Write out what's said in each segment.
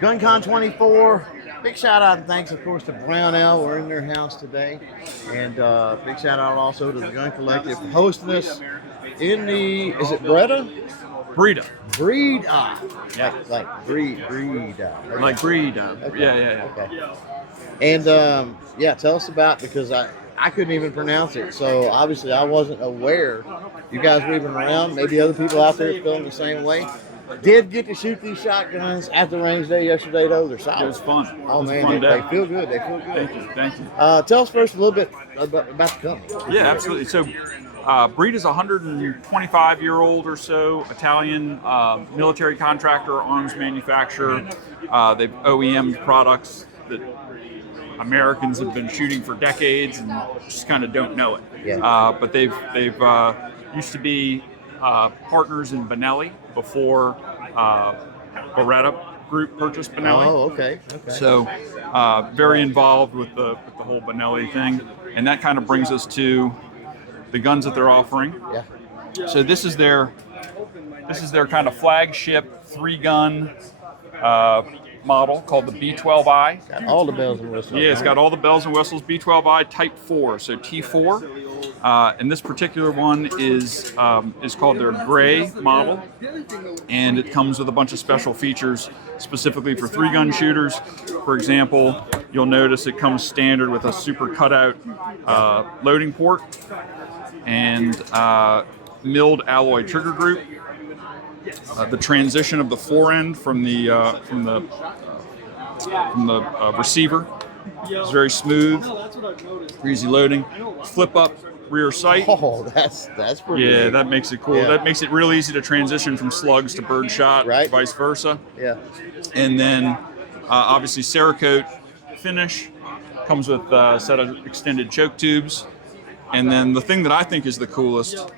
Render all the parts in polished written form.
GunCon 24. Big shout out and thanks, of course, to Brownell. We're in their house today. And big shout out also to the Gun Collective for hosting us in the, is it Breda? Breda. Breda. Like Breda. Okay. Like Breda. Okay. Yeah. Okay. And yeah, tell us about, because I couldn't even pronounce it. So obviously I wasn't aware you guys were even around. Maybe other people out there feeling the same way. Did get to shoot these shotguns at the range day yesterday, though. They're solid. It was fun. Oh, man, they feel good. They feel good. Thank you. Tell us first a little bit about the company. Yeah, absolutely. So, Breed is a 125-year-old or so Italian military contractor, arms manufacturer. They've OEM products that Americans have been shooting for decades and just kind of don't know it. Yeah. But they've used to be partners in Benelli before Beretta Group purchased Benelli. Oh, okay. So very involved with the whole Benelli thing, and that kind of brings us to the guns that they're offering. Yeah. So this is their kind of flagship 3-gun model called the B12i. Got all the bells and whistles. Yeah, it's got all the bells and whistles. B12i Type 4, so T4. And this particular one is called their gray model, and it comes with a bunch of special features specifically for 3-gun shooters. For example, you'll notice it comes standard with a super cutout loading port and milled alloy trigger group. The transition of the forend from the receiver is very smooth, for easy loading. Flip up rear sight. Oh, that's pretty. Yeah, neat. that makes it cool. Yeah. That makes it real easy to transition from slugs to birdshot, Right. vice versa. Yeah. And then obviously Cerakote finish comes with a set of extended choke tubes. And then the thing that I think is the coolest,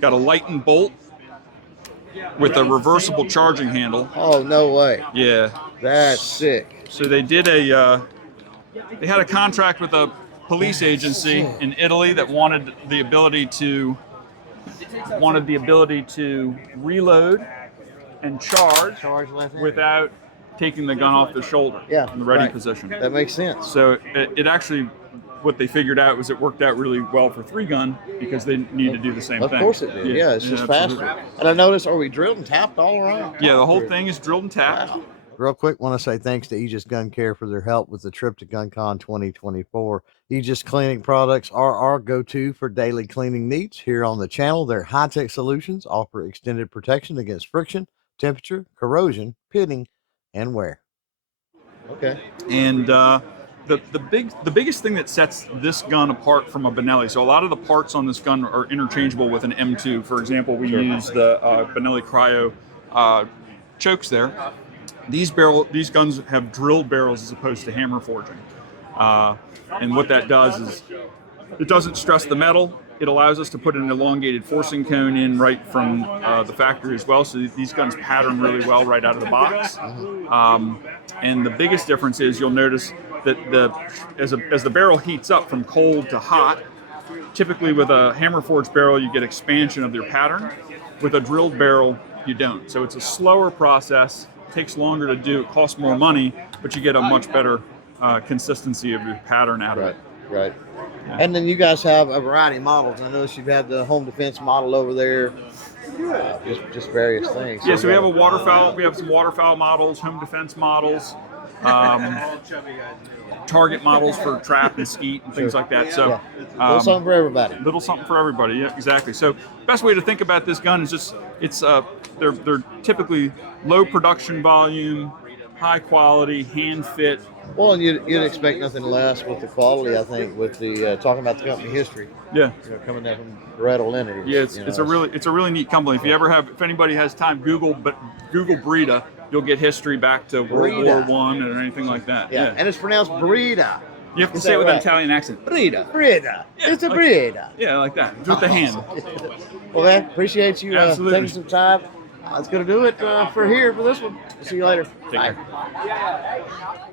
got a lightened bolt with a reversible charging handle. Oh, no way. Yeah. That's sick. So they did they had a contract with a police agency in Italy that wanted the ability to reload and charge without taking the gun off the shoulder in the ready position. That makes sense. So it actually, what they figured out was it worked out really well for 3-gun because they need to do the same thing. Of course it did. Yeah, it's just absolutely. faster. And I noticed, are we drilled and tapped all around? Yeah, the whole thing is drilled and tapped. Wow. Real quick, want to say thanks to Aegis Gun Care for their help with the trip to GunCon 2024. Aegis Cleaning Products are our go-to for daily cleaning needs here on the channel. Their high-tech solutions offer extended protection against friction, temperature, corrosion, pitting, and wear. Okay. And the biggest thing that sets this gun apart from a Benelli, so a lot of the parts on this gun are interchangeable with an M2. For example, we use the Benelli Cryo chokes there. These guns have drilled barrels as opposed to hammer forging. And what that does is it doesn't stress the metal. It allows us to put an elongated forcing cone in right from the factory as well. So these guns pattern really well right out of the box. And the biggest difference is you'll notice that as the barrel heats up from cold to hot, typically with a hammer forged barrel you get expansion of your pattern. With a drilled barrel you don't. So it's a slower process. Takes longer to do, it costs more money, but you get a much better consistency of your pattern out of it. Right. Yeah. And then you guys have a variety of models. I noticed you've had the home defense model over there, just various things. Yeah, so we have a waterfowl. We have some waterfowl models, home defense models, target models for trap and skeet and things like that. So little something for everybody. Little something for everybody. Yeah, exactly. So best way to think about this gun is just they're typically low production volume, high quality, hand fit. Well, and you'd expect nothing less with the quality. I think with the talking about the company history. Yeah. Coming down from Breda lineage. Yeah, it's a really neat company. If anybody has time, Google Breda. You'll get history back to World War I or anything like that. Yeah, and it's pronounced Breda. You have to say it with an Italian accent. Breda. Yeah, it's a Breda. Yeah, like that. With the hand. Well, man, appreciate you taking some time. That's going to do it for this one. See you later. Take care.